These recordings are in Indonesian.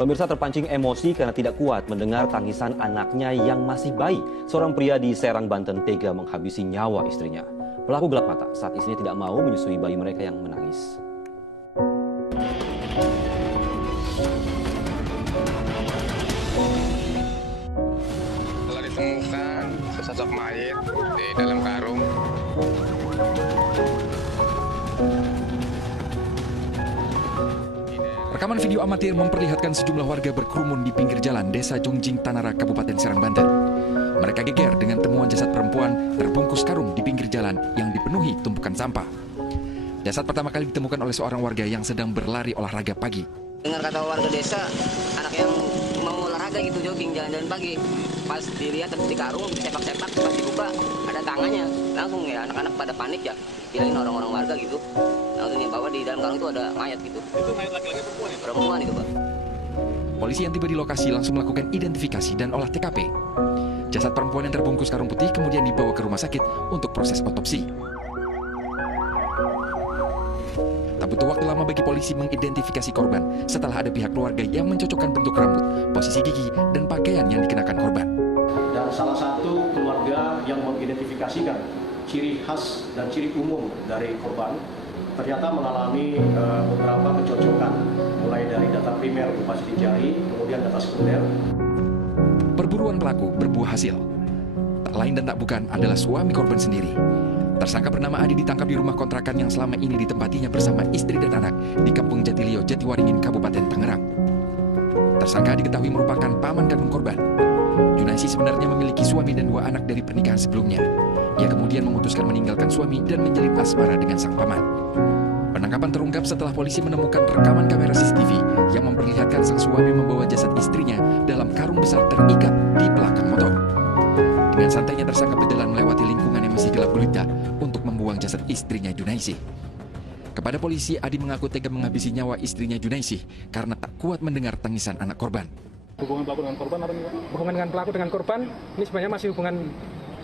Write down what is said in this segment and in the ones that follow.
Pemirsa terpancing emosi karena tidak kuat mendengar tangisan anaknya yang masih bayi. Seorang pria di Serang, Banten tega menghabisi nyawa istrinya. Pelaku gelap mata saat istrinya tidak mau menyusui bayi mereka yang menangis. Telah ditemukan sesosok mayat di dalam karung. Rekaman video amatir memperlihatkan sejumlah warga berkerumun di pinggir jalan Desa Jongjing Tanara, Kabupaten Serang, Banten. Mereka geger dengan temuan jasad perempuan terbungkus karung di pinggir jalan yang dipenuhi tumpukan sampah. Jasad pertama kali ditemukan oleh seorang warga yang sedang berlari olahraga pagi. Dengar kata warga desa, anak yang mau olahraga gitu jogging jalan-jalan pagi. Pas dilihat di karung, disepak-sepak, pas dibuka ada tangannya. Langsung ya anak-anak pada panik ya. Kirain orang-orang warga gitu. Langsung ya bahwa di dalam karung itu ada mayat gitu. Itu mayat laki-laki perempuan ya? Perempuan itu, Pak. Polisi yang tiba di lokasi langsung melakukan identifikasi dan olah TKP. Jasad perempuan yang terbungkus karung putih kemudian dibawa ke rumah sakit untuk proses otopsi. Tak butuh waktu lama bagi polisi mengidentifikasi korban setelah ada pihak keluarga yang mencocokkan bentuk rambut, posisi gigi, dan pakaian yang dikenakan korban. Dan salah satu keluarga yang mengidentifikasikan ciri khas dan ciri umum dari korban ternyata mengalami beberapa pencocokan, mulai dari data primer berupa sidik jari, kemudian data sekunder. Perburuan pelaku berbuah hasil. Tak lain dan tak bukan adalah suami korban sendiri. Tersangka bernama Adi ditangkap di rumah kontrakan yang selama ini ditempatinya bersama istri dan anak di Kampung Jatilio, Jatiwaringin, Kabupaten Tangerang. Tersangka diketahui merupakan paman kandung korban. Junaisi sebenarnya memiliki suami dan 2 anak dari pernikahan sebelumnya. Ia kemudian memutuskan meninggalkan suami dan menjalin asmara dengan sang paman. Penangkapan terungkap setelah polisi menemukan rekaman kamera CCTV yang memperlihatkan sang suami membawa jasad istrinya dalam karung besar terikat di belakang motor. Dengan santainya tersangka berjalan melewati lingkungan yang masih gelap gulita untuk membuang jasad istrinya Junaisi. Kepada polisi, Adi mengaku tega menghabisi nyawa istrinya Junaisi karena tak kuat mendengar tangisan anak korban. Hubungan pelaku dengan korban apa nih, Pak? Hubungan dengan pelaku dengan korban ini sebenarnya masih hubungan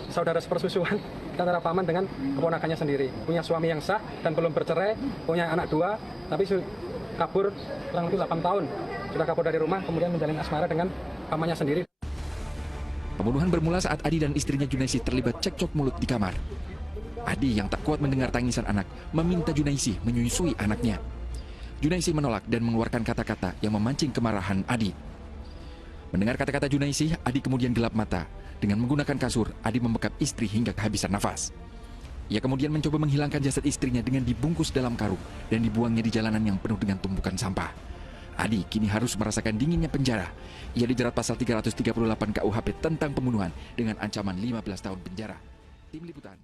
saudara sepersusuan antara paman dengan keponakannya sendiri. Punya suami yang sah dan belum bercerai, punya anak 2, tapi kabur kurang lebih 8 tahun. Sudah kabur dari rumah, kemudian menjalin asmara dengan pamannya sendiri. Pembunuhan bermula saat Adi dan istrinya Junaisi terlibat cekcok mulut di kamar. Adi yang tak kuat mendengar tangisan anak meminta Junaisi menyusui anaknya. Junaisi menolak dan mengeluarkan kata-kata yang memancing kemarahan Adi. Mendengar kata-kata Junaisi, Adi kemudian gelap mata. Dengan menggunakan kasur, Adi membekap istri hingga kehabisan nafas. Ia kemudian mencoba menghilangkan jasad istrinya dengan dibungkus dalam karung dan dibuangnya di jalanan yang penuh dengan tumpukan sampah. Adi kini harus merasakan dinginnya penjara. Ia dijerat pasal 338 KUHP tentang pembunuhan dengan ancaman 15 tahun penjara. Tim Liputan.